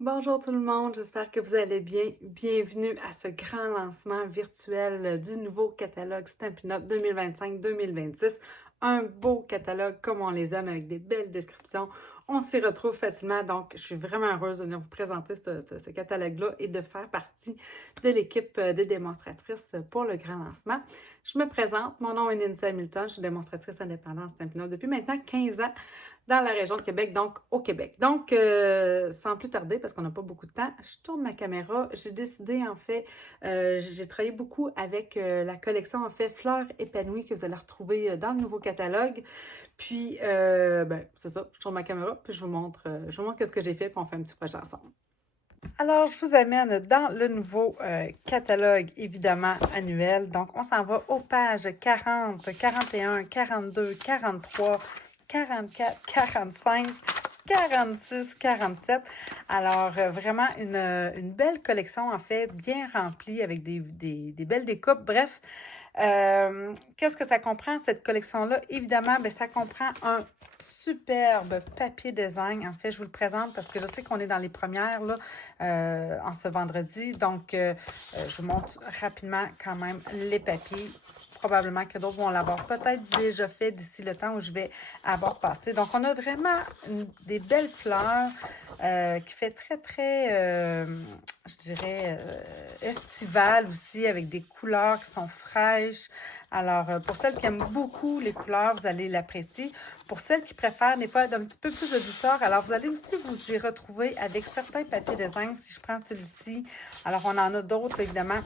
Bonjour tout le monde, j'espère que vous allez bien. Bienvenue à ce grand lancement virtuel du nouveau catalogue Stampin' Up 2025-2026. Un beau catalogue comme on les aime avec des belles descriptions. On s'y retrouve facilement, donc je suis vraiment heureuse de venir vous présenter ce catalogue-là et de faire partie de l'équipe des démonstratrices pour le grand lancement. Je me présente, mon nom est Nancy Hamilton, je suis démonstratrice indépendante Stampin' Up depuis maintenant 15 ans dans la région de Québec, donc au Québec. Donc, sans plus tarder, parce qu'on n'a pas beaucoup de temps, je tourne ma caméra. J'ai décidé, en fait, j'ai travaillé beaucoup avec la collection, en fait, Fleurs épanouies que vous allez retrouver dans le nouveau catalogue. Puis, ben, c'est ça, je tourne ma caméra, puis je vous montre qu'est-ce que j'ai fait, puis on fait un petit projet ensemble. Alors, je vous amène dans le nouveau catalogue, évidemment, annuel. Donc, on s'en va aux pages 40, 41, 42, 43, 44, 45, 46, 47. Alors, vraiment une belle collection, en fait, bien remplie avec des belles découpes. Bref, qu'est-ce que ça comprend, cette collection-là? Évidemment, bien, ça comprend un superbe papier design. En fait, je vous le présente parce que je sais qu'on est dans les premières là, en ce vendredi. Donc, je vous montre rapidement quand même les papiers. Probablement que d'autres vont l'avoir peut-être déjà fait d'ici le temps où je vais avoir passé. Donc, on a vraiment des belles fleurs qui fait très, très, je dirais, estivale aussi, avec des couleurs qui sont fraîches. Alors, pour celles qui aiment beaucoup les couleurs, vous allez l'apprécier. Pour celles qui préfèrent des fois d'un petit peu plus de douceur, alors vous allez aussi vous y retrouver avec certains papiers design. Si je prends celui-ci, alors on en a d'autres, évidemment,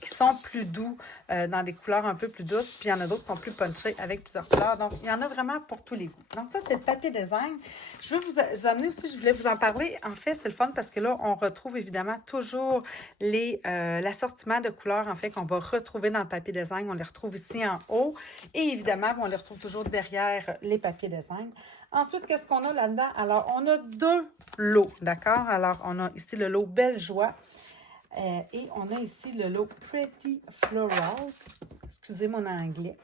qui sont plus doux, dans des couleurs un peu plus douces, puis il y en a d'autres qui sont plus punchés avec plusieurs couleurs. Donc, il y en a vraiment pour tous les goûts. Donc, ça, c'est le papier design. Je vais vous amener aussi, je voulais vous en parler. En fait, c'est le fun parce que là, on retrouve évidemment toujours l'assortiment de couleurs, en fait, qu'on va retrouver dans le papier design. On les retrouve ici en haut. Et évidemment, on les retrouve toujours derrière les papiers design. Ensuite, qu'est-ce qu'on a là-dedans? Alors, on a deux lots, d'accord? Alors, on a ici le lot Belle Joie. Et on a ici le lot Pretty Florals. Excusez mon anglais.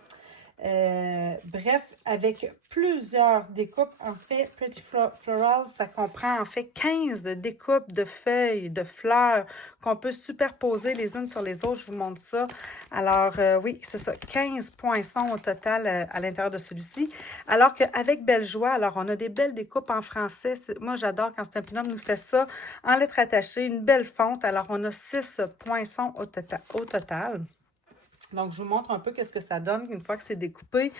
Bref, avec plusieurs découpes. En fait, Pretty Florals, ça comprend en fait 15 découpes de feuilles, de fleurs qu'on peut superposer les unes sur les autres. Je vous montre ça. Alors, oui, c'est ça, 15 poinçons au total à l'intérieur de celui-ci. Alors qu'avec Belle Joie, alors on a des belles découpes en français. Moi, j'adore quand Stampin' Up nous fait ça en lettres attachées, une belle fonte. Alors, on a 6 poinçons au total. Donc, je vous montre un peu qu'est-ce que ça donne une fois que c'est découpé.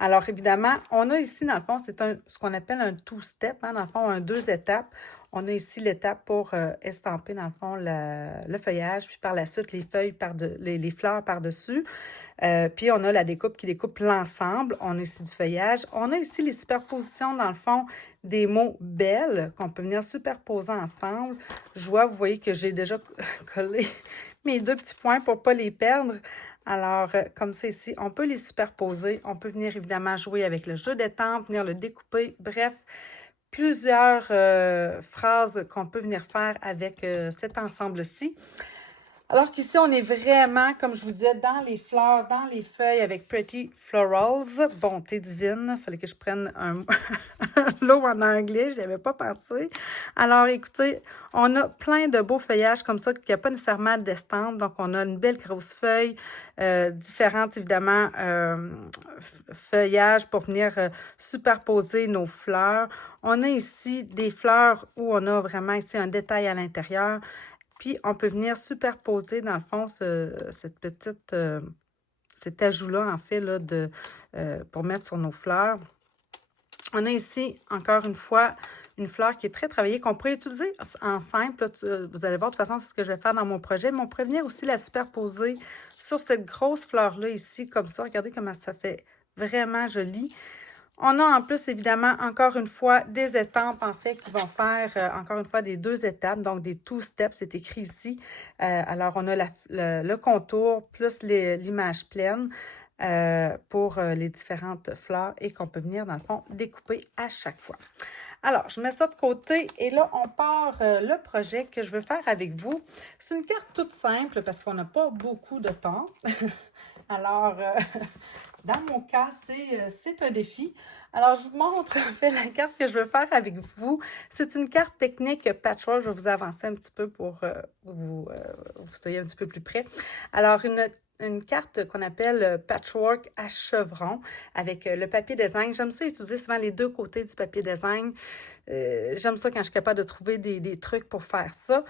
Alors, évidemment, on a ici, dans le fond, c'est ce qu'on appelle un two-step, hein, dans le fond, un 2 étapes. On a ici l'étape pour estamper, dans le fond, le feuillage, puis par la suite, les feuilles, les fleurs par-dessus. Puis, on a la découpe qui découpe l'ensemble. On a ici du feuillage. On a ici les superpositions, dans le fond, des mots belles qu'on peut venir superposer ensemble. Je vois, vous voyez que j'ai déjà collé mes 2 petits points pour ne pas les perdre. Alors, comme ça ici, on peut les superposer. On peut venir évidemment jouer avec le jeu d'étampes, venir le découper. Bref, plusieurs phrases qu'on peut venir faire avec cet ensemble-ci. Alors qu'ici, on est vraiment, comme je vous disais, dans les fleurs, dans les feuilles avec Pretty Florals. Bonté divine. Il fallait que je prenne un lot en anglais. Je n'y avais pas pensé. Alors, écoutez, on a plein de beaux feuillages comme ça qui n'a pas nécessairement d'estampe. Donc, on a une belle grosse feuille, différentes, évidemment, feuillages pour venir superposer nos fleurs. On a ici des fleurs où on a vraiment ici un détail à l'intérieur. Puis, on peut venir superposer, dans le fond, cet ajout-là, en fait, là, pour mettre sur nos fleurs. On a ici, encore une fois, une fleur qui est très travaillée, qu'on pourrait utiliser en simple. Là, vous allez voir, de toute façon, c'est ce que je vais faire dans mon projet. Mais on pourrait venir aussi la superposer sur cette grosse fleur-là ici, comme ça. Regardez comment ça fait vraiment joli. On a en plus, évidemment, encore une fois, des étampes, en fait, qui vont faire, encore une fois, des 2 étapes, donc des two steps, c'est écrit ici. Alors, on a le contour plus l'image pleine pour les différentes fleurs et qu'on peut venir, dans le fond, découper à chaque fois. Alors, je mets ça de côté et là, on part le projet que je veux faire avec vous. C'est une carte toute simple parce qu'on n'a pas beaucoup de temps. Alors, Dans mon cas, c'est un défi. Alors, je vous montre en fait la carte que je veux faire avec vous. C'est une carte technique patchwork. Je vais vous avancer un petit peu pour vous soyez un petit peu plus près. Alors, une carte qu'on appelle patchwork à chevron avec le papier design. J'aime ça utiliser souvent les deux côtés du papier design. J'aime ça quand je suis capable de trouver des trucs pour faire ça.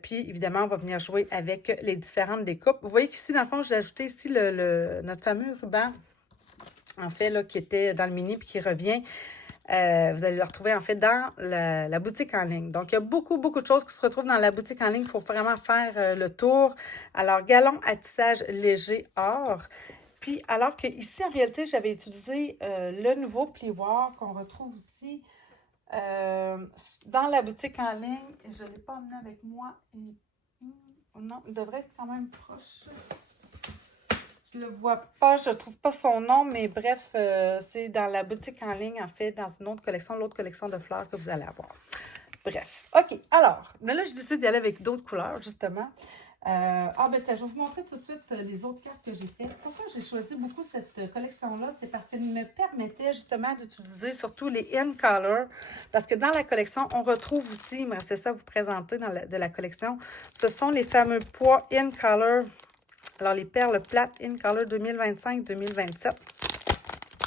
Puis, évidemment, on va venir jouer avec les différentes découpes. Vous voyez qu'ici, dans le fond, j'ai ajouté ici notre fameux ruban, en fait, là, qui était dans le mini puis qui revient. Vous allez le retrouver, en fait, dans la boutique en ligne. Donc, il y a beaucoup, beaucoup de choses qui se retrouvent dans la boutique en ligne. Il faut vraiment faire le tour. Alors, galon à tissage léger or. Puis, alors que ici, en réalité, j'avais utilisé le nouveau plioir qu'on retrouve aussi dans la boutique en ligne. Je ne l'ai pas amené avec moi. Non, il devrait être quand même proche. Je ne le vois pas, je ne trouve pas son nom, mais bref, c'est dans la boutique en ligne, en fait, dans une autre collection, l'autre collection de fleurs que vous allez avoir. Bref, OK, alors, mais là, je décide d'y aller avec d'autres couleurs, justement. Ben tiens, je vais vous montrer tout de suite les autres cartes que j'ai faites. Pourquoi j'ai choisi beaucoup cette collection-là? C'est parce qu'elle me permettait justement d'utiliser surtout les in color. Parce que dans la collection, on retrouve aussi, il me restait ça à vous présenter de la collection, ce sont les fameux pois in color. Alors, les perles plates in color 2025-2027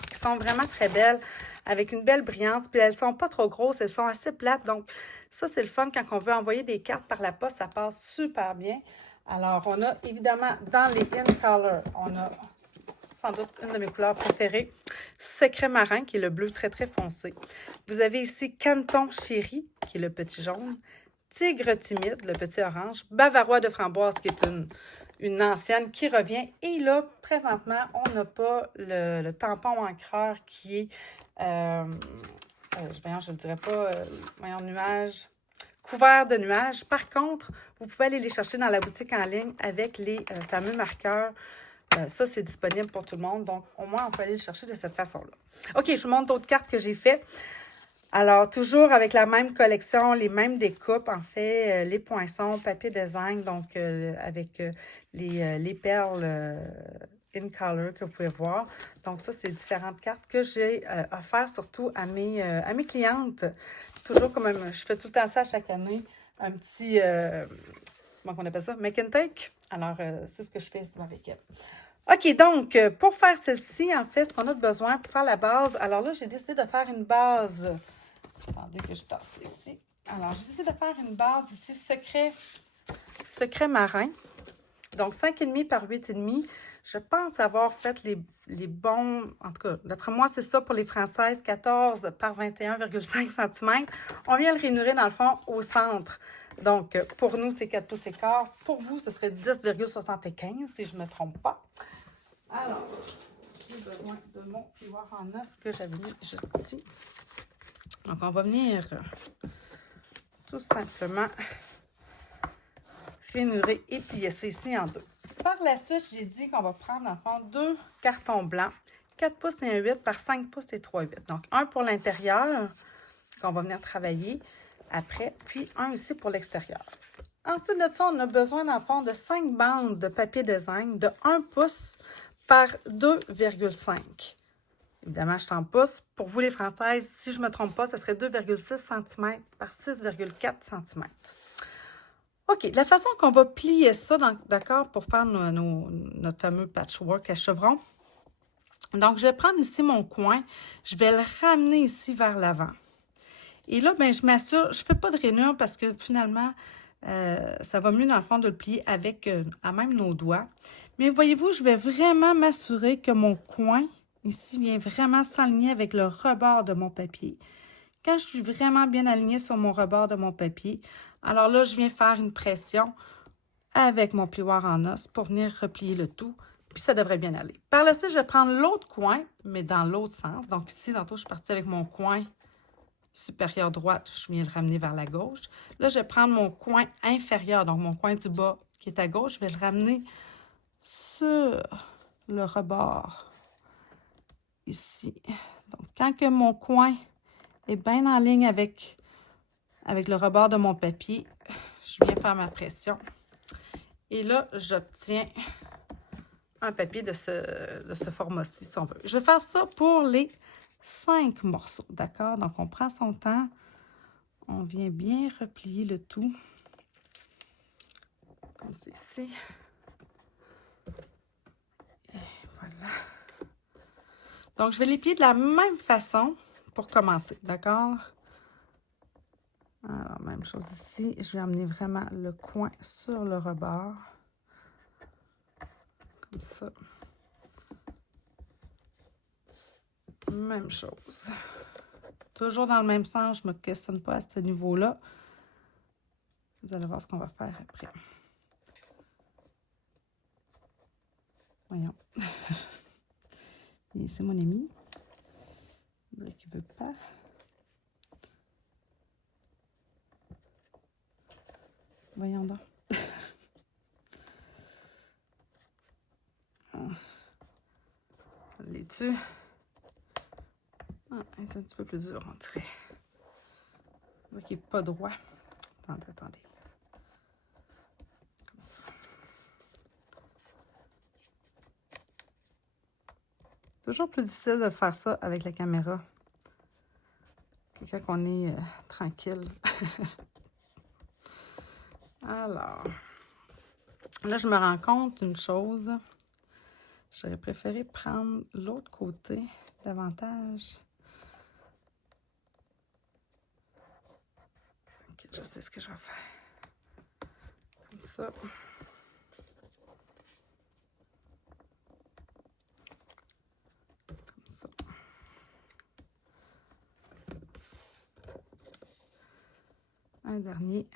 qui sont vraiment très belles, avec une belle brillance. Puis, elles ne sont pas trop grosses, elles sont assez plates. Donc, ça, c'est le fun quand on veut envoyer des cartes par la poste, ça passe super bien. Alors, on a évidemment dans les in color, on a sans doute une de mes couleurs préférées, Secret marin, qui est le bleu très, très foncé. Vous avez ici Canton chéri, qui est le petit jaune. Tigre timide, le petit orange. Bavarois de framboise, qui est une ancienne qui revient. Et là, présentement, on n'a pas le tampon encreur qui est, je ne dirais pas, nuage, couvert de nuages. Par contre, vous pouvez aller les chercher dans la boutique en ligne avec les fameux marqueurs. Ça, c'est disponible pour tout le monde. Donc, au moins, on peut aller le chercher de cette façon-là. OK, je vous montre d'autres cartes que j'ai faites. Alors, toujours avec la même collection, les mêmes découpes, en fait, les poinçons, papier design, donc avec les perles in color que vous pouvez voir. Donc, ça, c'est différentes cartes que j'ai offertes surtout à mes clientes. Toujours comme je fais tout le temps ça chaque année, un petit, comment on appelle ça, make and take. Alors, c'est ce que je fais souvent avec elles. OK, donc, pour faire celle-ci, en fait, ce qu'on a besoin pour faire la base, alors là, j'ai décidé de faire une base. Attendez que je tasse ici. Alors, j'ai décidé de faire une base ici, secret marin. Donc, 5,5 par 8,5. Je pense avoir fait les bons... En tout cas, d'après moi, c'est ça pour les françaises, 14 par 21,5 cm. On vient le rainurer, dans le fond, au centre. Donc, pour nous, c'est 4 pouces et quart. Pour vous, ce serait 10,75 si je ne me trompe pas. Alors, j'ai besoin de mon plioir en os que j'avais mis juste ici. Donc, on va venir tout simplement rainurer et plier ça ici en deux. Par la suite, j'ai dit qu'on va prendre en fond 2 cartons blancs, 4 pouces et un 8 par 5 pouces et 3 8. Donc, un pour l'intérieur qu'on va venir travailler après, puis un ici pour l'extérieur. Ensuite de ça, on a besoin dans le fond de 5 bandes de papier design de 1 pouce par 2,5. Évidemment, je suis en pouces. Pour vous, les Françaises, si je ne me trompe pas, ce serait 2,6 cm par 6,4 cm. OK, de la façon qu'on va plier ça, d'accord, pour faire notre fameux patchwork à chevron. Donc, je vais prendre ici mon coin. Je vais le ramener ici vers l'avant. Et là, bien, je m'assure, je ne fais pas de rainure parce que finalement, ça va mieux dans le fond de le plier avec à même nos doigts. Mais voyez-vous, je vais vraiment m'assurer que mon coin ici vient vraiment s'aligner avec le rebord de mon papier. Quand je suis vraiment bien alignée sur mon rebord de mon papier, alors là, je viens faire une pression avec mon plioir en os pour venir replier le tout. Puis ça devrait bien aller. Par la suite, je vais prendre l'autre coin, mais dans l'autre sens. Donc ici, tantôt, je suis partie avec mon coin supérieur droite. Je viens le ramener vers la gauche. Là, je vais prendre mon coin inférieur, donc mon coin du bas qui est à gauche. Je vais le ramener sur le rebord ici. Donc, quand que mon coin est bien en ligne avec le rebord de mon papier, je viens faire ma pression. Et là, j'obtiens un papier de ce format-ci, si on veut. Je vais faire ça pour les 5 morceaux, d'accord? Donc, on prend son temps. On vient bien replier le tout. Comme c'est ici. Et voilà. Donc, je vais les plier de la même façon pour commencer, d'accord? Alors, même chose ici. Je vais amener vraiment le coin sur le rebord. Comme ça. Même chose. Toujours dans le même sens, je ne me questionne pas à ce niveau-là. Vous allez voir ce qu'on va faire après. Voyons. Et c'est mon ami. Qui ne veut pas. Voyons donc. Les dessus. Ah, c'est un petit peu plus dur, on dirait. Donc, il n'est pas droit. Attendez. Comme ça. C'est toujours plus difficile de faire ça avec la caméra que quand on est tranquille. Alors, là, je me rends compte d'une chose. J'aurais préféré prendre l'autre côté davantage. Ok, je sais ce que je vais faire. Comme ça. Comme ça. Un dernier.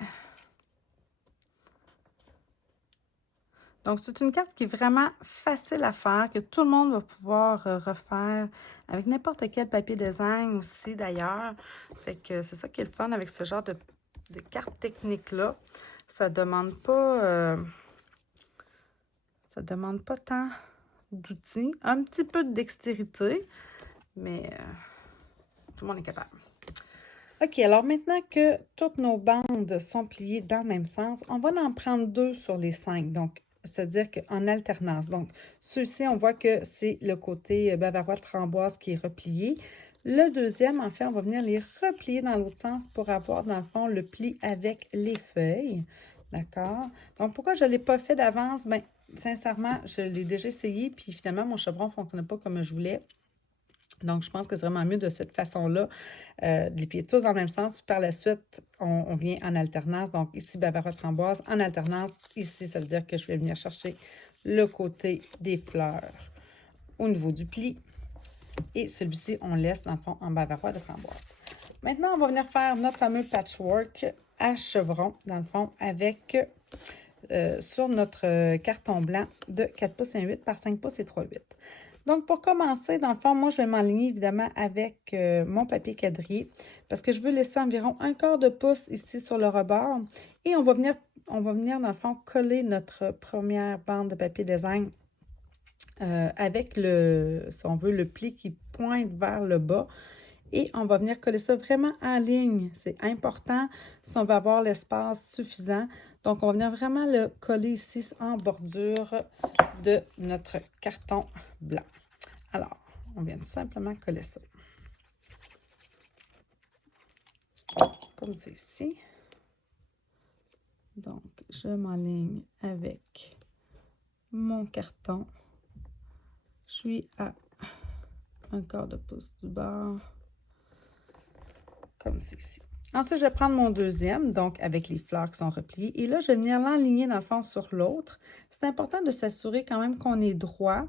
Donc, c'est une carte qui est vraiment facile à faire, que tout le monde va pouvoir refaire avec n'importe quel papier design aussi, d'ailleurs. Fait que c'est ça qui est le fun avec ce genre de carte technique-là. Ça demande pas tant d'outils. Un petit peu de dextérité, mais tout le monde est capable. OK, alors maintenant que toutes nos bandes sont pliées dans le même sens, on va en prendre 2 sur les 5. Donc, c'est-à-dire qu'en alternance. Donc, ceux-ci, on voit que c'est le côté bavarois de framboise qui est replié. Le deuxième, en fait, on va venir les replier dans l'autre sens pour avoir, dans le fond, le pli avec les feuilles. D'accord? Donc, pourquoi je ne l'ai pas fait d'avance? Bien, sincèrement, je l'ai déjà essayé, puis finalement, mon chevron ne fonctionnait pas comme je voulais. Donc, je pense que c'est vraiment mieux de cette façon-là, de les plier tous dans le même sens. Par la suite, on vient en alternance. Donc, ici, bavarois de framboise. En alternance, ici, ça veut dire que je vais venir chercher le côté des fleurs au niveau du pli. Et celui-ci, on laisse, dans le fond, en bavarois de framboise. Maintenant, on va venir faire notre fameux patchwork à chevron, dans le fond, avec sur notre carton blanc de 4 pouces et 1,8 par 5 pouces et 3,8. Donc, pour commencer, dans le fond, moi, je vais m'enligner évidemment avec mon papier quadrillé parce que je veux laisser environ 1/4 de pouce ici sur le rebord. Et on va venir, dans le fond, coller notre première bande de papier design avec si on veut, le pli qui pointe vers le bas. Et on va venir coller ça vraiment en ligne. C'est important si on veut avoir l'espace suffisant. Donc, on va venir vraiment le coller ici en bordure de notre carton blanc. Alors, on vient tout simplement coller ça. Comme c'est ici. Donc, je m'enligne avec mon carton. Je suis à 1/4 de pouce du bord. Comme c'est ici. Ensuite, je vais prendre mon deuxième, donc avec les fleurs qui sont repliées. Et là, je vais venir l'enligner dans le fond sur l'autre. C'est important de s'assurer quand même qu'on est droit.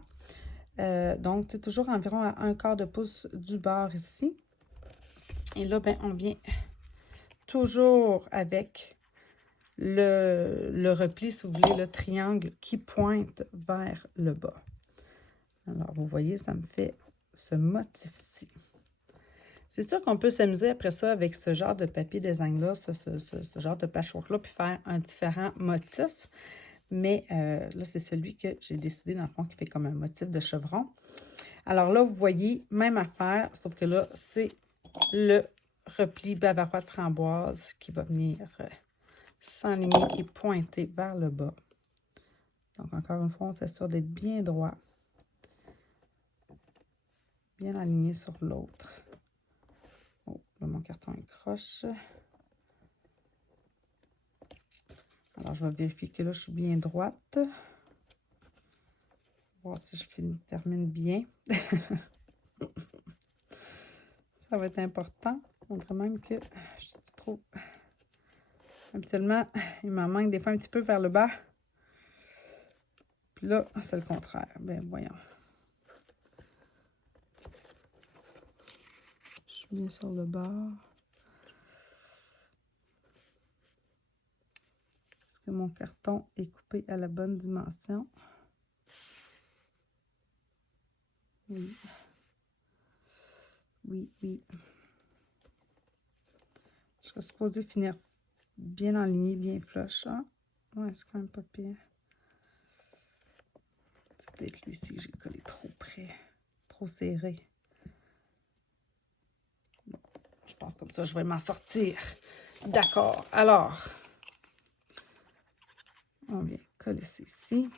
Donc, c'est toujours environ à 1/4 de pouce du bord ici. Et là, ben, on vient toujours avec le repli, si vous voulez, le triangle qui pointe vers le bas. Alors, vous voyez, ça me fait ce motif-ci. C'est sûr qu'on peut s'amuser après ça avec ce genre de papier design-là, ce genre de patchwork-là, puis faire un différent motif. Mais là, c'est celui que j'ai décidé, dans le fond, qui fait comme un motif de chevron. Alors là, vous voyez, même affaire, sauf que là, c'est le repli bavarois de framboise qui va venir s'enligner et pointer vers le bas Donc, encore une fois, on s'assure d'être bien droit. Bien aligné sur l'autre. Oh, là, mon carton est croche. Alors, je vais vérifier que là, je suis bien droite. Voir si je termine bien. Ça va être important. Montre même que je trouve... Habituellement, il m'en manque des fois un petit peu vers le bas. Puis là, c'est le contraire. Bien, voyons. Je suis bien sur le bord. Est-ce que mon carton est coupé à la bonne dimension? Oui. Oui, oui. Je serais supposée finir bien aligné, bien flush. Hein? Ouais, c'est quand même pas pire. C'est peut-être lui aussi que j'ai collé trop près. Trop serré. Bon, je pense comme ça, je vais m'en sortir. D'accord. Alors, on vient coller ça ici.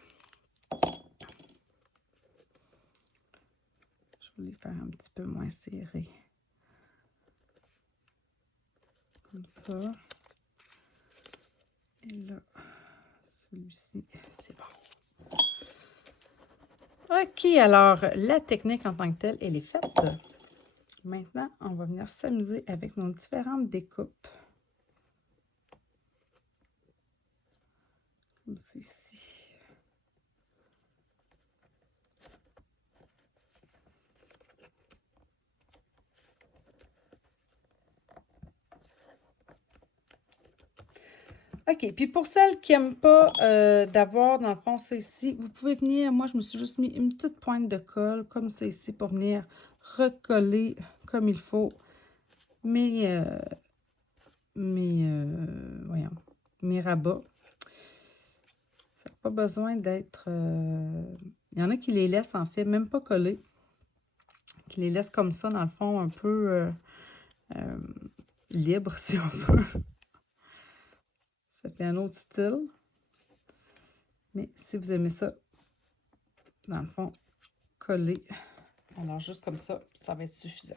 Je vais les faire un petit peu moins serrés. Comme ça. Et là, celui-ci, c'est bon. OK, alors, la technique en tant que telle, elle est faite. Maintenant, on va venir s'amuser avec nos différentes découpes. Comme ceci. OK, puis pour celles qui n'aiment pas d'avoir, dans le fond, ça ici, vous pouvez venir, moi, je me suis juste mis une petite pointe de colle, comme ça ici, pour venir recoller comme il faut mes rabats. Ça n'a pas besoin d'être... Il y en a qui les laissent, en fait, même pas collés, qui les laissent comme ça, dans le fond, un peu libre, si on veut. Ça fait un autre style. Mais si vous aimez ça, dans le fond, coller. Alors, juste comme ça, ça va être suffisant.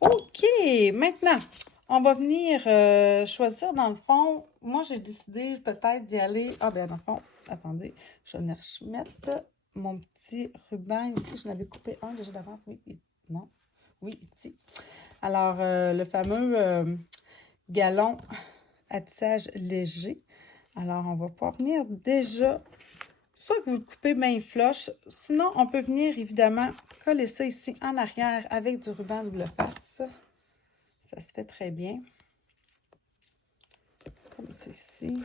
OK! Maintenant, on va venir choisir, dans le fond, moi, j'ai décidé peut-être d'y aller... Ah, ben dans le fond, attendez, je vais venir mettre mon petit ruban ici. Je n'avais coupé un déjà d'avance. Oui, non. Oui, ici. Alors, le fameux galon à tissage léger. Alors, on va pouvoir venir déjà... Soit que vous le coupez bien flush, sinon on peut venir évidemment coller ça ici en arrière avec du ruban double face. Ça se fait très bien. Comme ceci.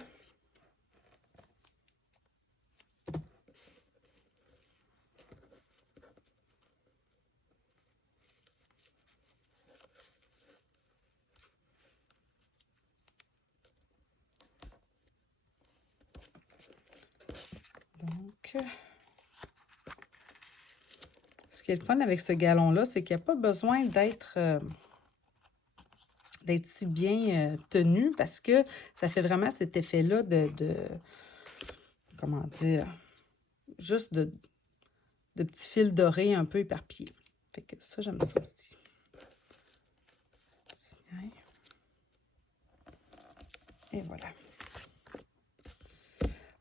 Donc, ce qui est le fun avec ce galon-là, c'est qu'il n'y a pas besoin d'être si bien tenu parce que ça fait vraiment cet effet-là comment dire, juste de petits fils dorés un peu éparpillés. Fait que ça, j'aime ça aussi. Et voilà.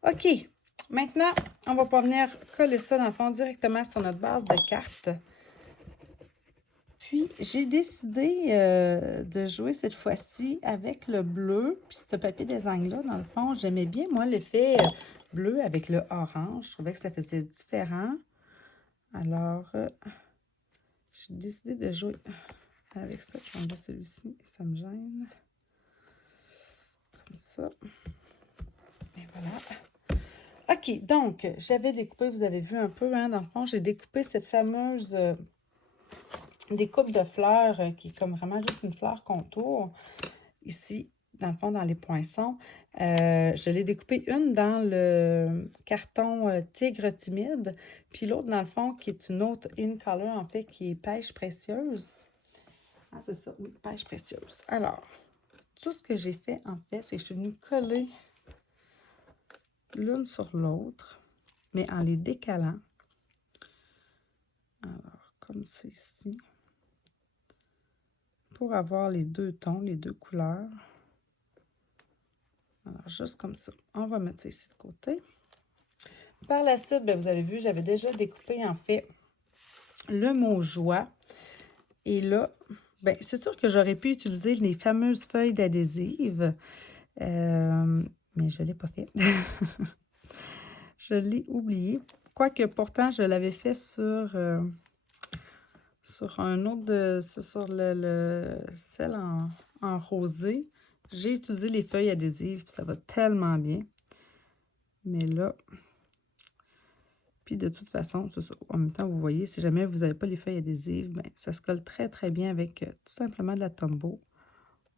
OK. Maintenant, on va pas venir coller ça, dans le fond, directement sur notre base de cartes. Puis, j'ai décidé de jouer cette fois-ci avec le bleu. Puis, ce papier design-là, dans le fond, j'aimais bien, moi, l'effet bleu avec le orange. Je trouvais que ça faisait différent. Alors, j'ai décidé de jouer avec ça. Je vais enlever celui-ci, ça me gêne. Comme ça. Et voilà. OK, donc, j'avais découpé, vous avez vu un peu, hein, dans le fond, j'ai découpé cette fameuse découpe de fleurs qui est comme vraiment juste une fleur contour. Ici, dans le fond, dans les poinçons. Je l'ai découpé une dans le carton Tigre timide, puis l'autre, dans le fond, qui est une autre in color, en fait, qui est pêche précieuse. Ah, c'est ça, oui, pêche précieuse. Alors, tout ce que j'ai fait, en fait, c'est que je suis venue coller l'une sur l'autre. mais en les décalant. Alors, comme c'est ici. Pour avoir les deux tons, les deux couleurs. Alors, juste comme ça. On va mettre ça ici de côté. Par la suite, bien, vous avez vu, j'avais déjà découpé, en fait, le mot joie. Et là, bien, c'est sûr que j'aurais pu utiliser les fameuses feuilles d'adhésive, mais je ne l'ai pas fait. Je l'ai oublié. Quoique, pourtant, je l'avais fait sur un autre, sur celle en rosé. J'ai utilisé les feuilles adhésives, puis ça va tellement bien. Mais là, puis de toute façon, c'est ça. En même temps, vous voyez, si jamais vous n'avez pas les feuilles adhésives, bien, ça se colle très, très bien avec tout simplement de la Tombow.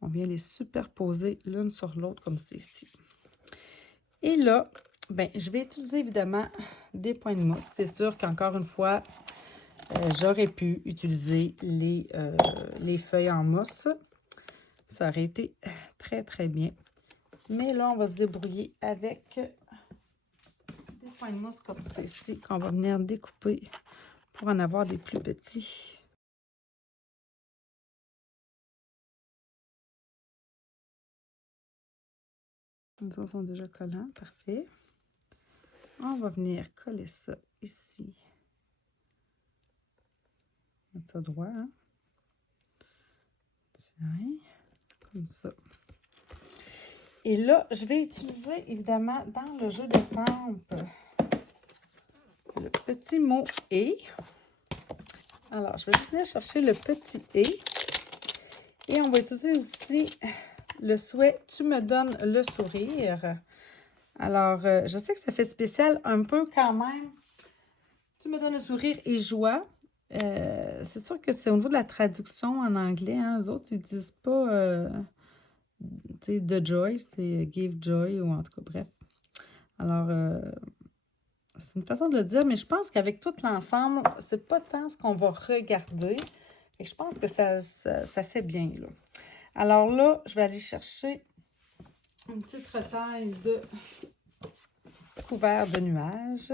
On vient les superposer l'une sur l'autre comme c'est ici. Et là, bien, je vais utiliser évidemment des points de mousse. C'est sûr qu'encore une fois, j'aurais pu utiliser les feuilles en mousse. Ça aurait été très, très bien. Mais là, on va se débrouiller avec des points de mousse comme ceci qu'on va venir découper pour en avoir des plus petits. Les autres sont déjà collants, parfait. On va venir coller ça ici. Mettre ça droit, hein? Tiens, comme ça. Et là, je vais utiliser, évidemment, dans le jeu d'étampes, le petit mot « et ». Alors, je vais juste venir chercher le petit « et ». Et on va utiliser aussi le souhait « tu me donnes le sourire ». Alors, je sais que ça fait spécial un peu quand même. « Tu me donnes le sourire » et « joie ». C'est sûr que c'est au niveau de la traduction en anglais. Hein, eux autres, ils disent pas... tu sais, the joy, c'est give joy, ou en tout cas, bref. Alors, c'est une façon de le dire, mais je pense qu'avec tout l'ensemble, c'est pas tant ce qu'on va regarder. Et je pense que ça fait bien, là. Alors là, je vais aller chercher une petite retaille de couvert de nuages.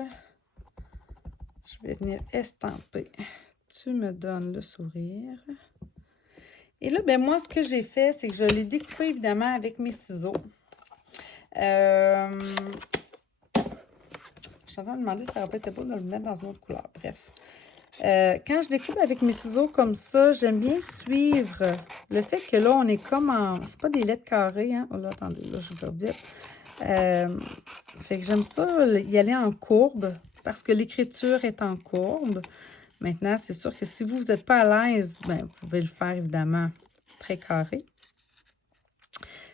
Je vais venir estamper. Tu me donnes le sourire. Et là, ben moi, ce que j'ai fait, c'est que je l'ai découpé, évidemment, avec mes ciseaux. Je suis en train de me demander si ça aurait pas été beau de le mettre dans une autre couleur. Bref. Quand je découpe avec mes ciseaux comme ça, j'aime bien suivre le fait que là, on est comme en... C'est pas des lettres carrées, hein? Oh là, attendez, là, je vais vite. Fait que j'aime ça y aller en courbe parce que l'écriture est en courbe. Maintenant, c'est sûr que si vous n'êtes pas à l'aise, ben, vous pouvez le faire évidemment très carré.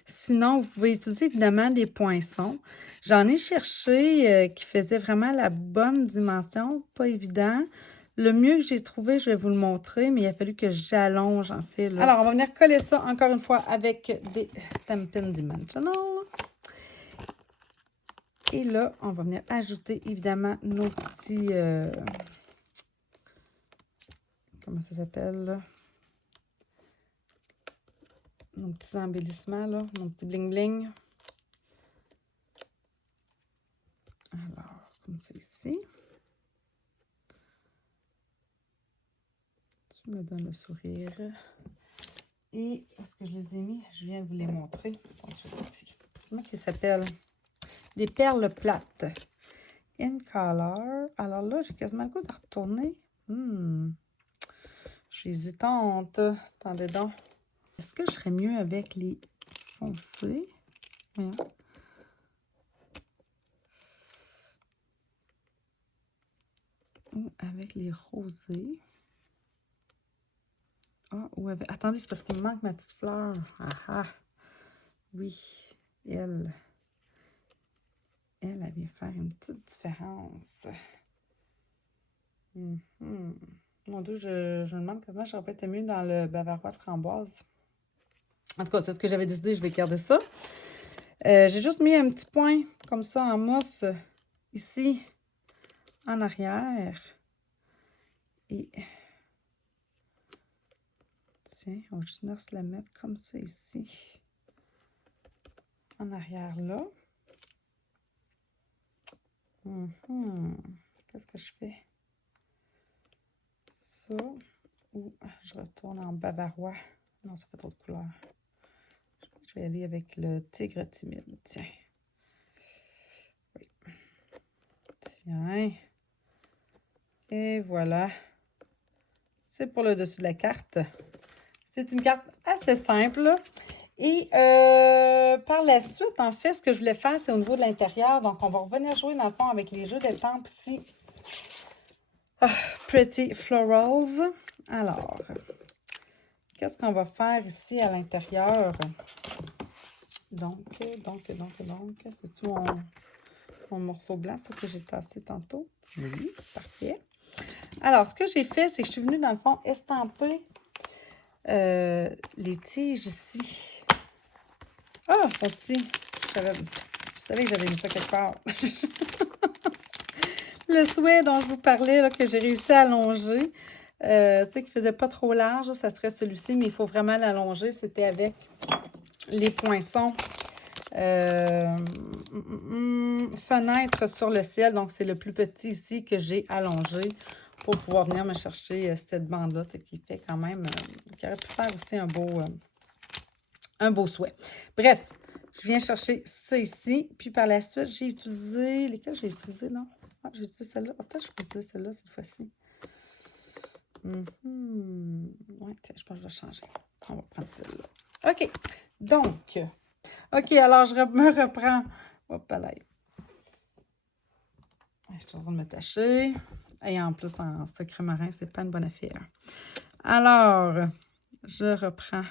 Sinon, vous pouvez utiliser évidemment des poinçons. J'en ai cherché qui faisaient vraiment la bonne dimension, pas évident. Le mieux que j'ai trouvé, je vais vous le montrer, mais il a fallu que j'allonge en fait. Là. Alors, on va venir coller ça encore une fois avec des Stampin' Dimensional. Et là, on va venir ajouter évidemment nos petits... comment ça s'appelle là? Nos petits embellissements, là, mon petit bling-bling. Alors, comme c'est ici. Tu me donnes le sourire. Et, est-ce que je les ai mis? Je viens de vous les montrer. Donc, ici. Comment ils s'appellent? Des perles plates. In color. Alors là, j'ai quasiment le goût de retourner. Je suis hésitante. Attendez donc. Est-ce que je serais mieux avec les foncés? Oui. Ou avec les rosés? Ah, ou avec... Attendez, c'est parce qu'il me manque ma petite fleur. Ah ah! Oui, elle vient faire une petite différence. Mon Dieu, je me demande comment j'aurais pas été mieux dans le bavarois de framboise. En tout cas, c'est ce que j'avais décidé, je vais garder ça. J'ai juste mis un petit point comme ça en mousse ici en arrière. Et tiens, on va juste venir se la mettre comme ça ici. En arrière là. Qu'est-ce que je fais? Ça. Ou je retourne en bavarois. Non, ça fait trop de couleurs. Je vais aller avec le tigre timide. Tiens. Oui. Tiens. Et voilà. C'est pour le dessus de la carte. C'est une carte assez simple. Et par la suite, en fait, ce que je voulais faire, c'est au niveau de l'intérieur. Donc, on va revenir jouer dans le fond avec les jeux d'étampes ici. Pretty Florals. Alors, qu'est-ce qu'on va faire ici à l'intérieur? Donc, c'est-tu mon morceau blanc, ça que j'ai tassé tantôt? Oui, parfait. Alors, ce que j'ai fait, c'est que je suis venue, dans le fond, estamper les tiges ici. Ah, sont ici. Je savais que j'avais mis ça quelque part. Le souhait dont je vous parlais, là, que j'ai réussi à allonger, tu sais, qu'il ne faisait pas trop large, ça serait celui-ci, mais il faut vraiment l'allonger. C'était avec les poinçons. Fenêtre sur le ciel, donc c'est le plus petit ici que j'ai allongé pour pouvoir venir me chercher cette bande-là, qui fait quand même, qui aurait pu faire aussi un beau souhait. Bref, je viens chercher ça ici, puis par la suite, j'ai utilisé, lesquels j'ai utilisé, non? Ah, j'ai utilisé celle-là. Oh, peut-être que je peux utiliser celle-là cette fois-ci. Ouais, tiens, je pense que je vais changer. On va prendre celle-là. OK, donc... OK, alors je me reprends. Hop là. Je suis en train de me tâcher. Et en plus, en secret marin, c'est pas une bonne affaire. Alors, je reprends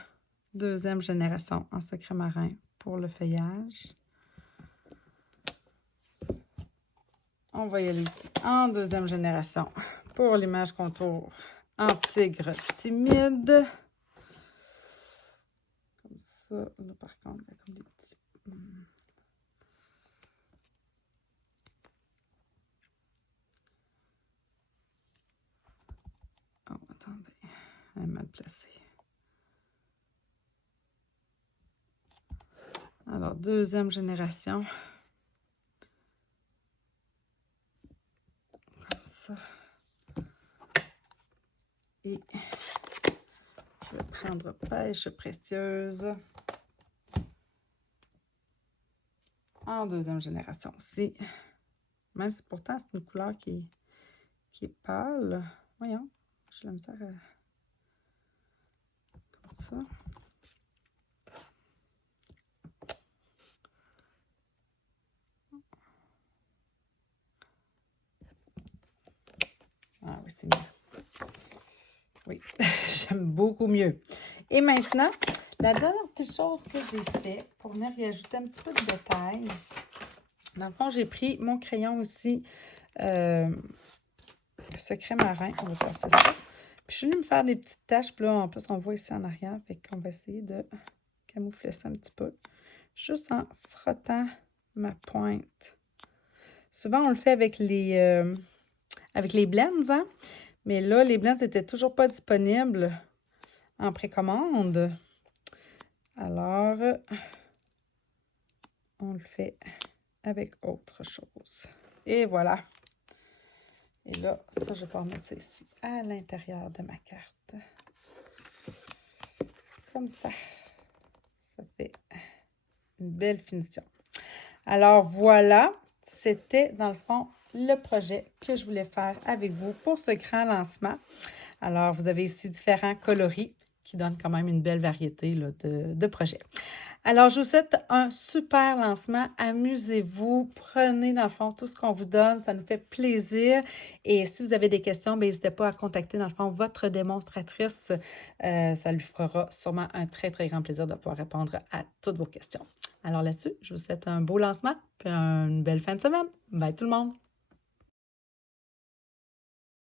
deuxième génération en secret marin pour le feuillage. On va y aller ici en deuxième génération pour l'image contour en tigre timide. Comme ça. Là, par contre, il y a comme des petits... Oh, attendez. Elle est mal placée. Alors, deuxième génération. Comme ça. Et je vais prendre pêche précieuse. En deuxième génération aussi. Même si pourtant c'est une couleur qui est pâle. Voyons, j'ai la misère à... Comme ça. Ah oui, c'est mieux. Oui, j'aime beaucoup mieux. Et maintenant, la dernière petite chose que j'ai fait pour venir y ajouter un petit peu de détail. Dans le fond, j'ai pris mon crayon aussi, secret marin. On va passer ça. Puis je suis venue me faire des petites taches. Puis là, en plus, on voit ici en arrière. Fait qu'on va essayer de camoufler ça un petit peu. Juste en frottant ma pointe. Souvent, on le fait avec les blends, hein? Mais là, les blends n'étaient toujours pas disponibles en précommande. Alors, on le fait avec autre chose. Et voilà. Et là, ça, je vais pouvoir mettre ça ici à l'intérieur de ma carte. Comme ça. Ça fait une belle finition. Alors, voilà. C'était, dans le fond, le projet que je voulais faire avec vous pour ce grand lancement. Alors, vous avez ici différents coloris qui donnent quand même une belle variété là, de projets. Alors, je vous souhaite un super lancement. Amusez-vous. Prenez, dans le fond, tout ce qu'on vous donne. Ça nous fait plaisir. Et si vous avez des questions, n'hésitez pas à contacter, dans le fond, votre démonstratrice. Ça lui fera sûrement un très, très grand plaisir de pouvoir répondre à toutes vos questions. Alors là-dessus, je vous souhaite un beau lancement et une belle fin de semaine. Bye tout le monde!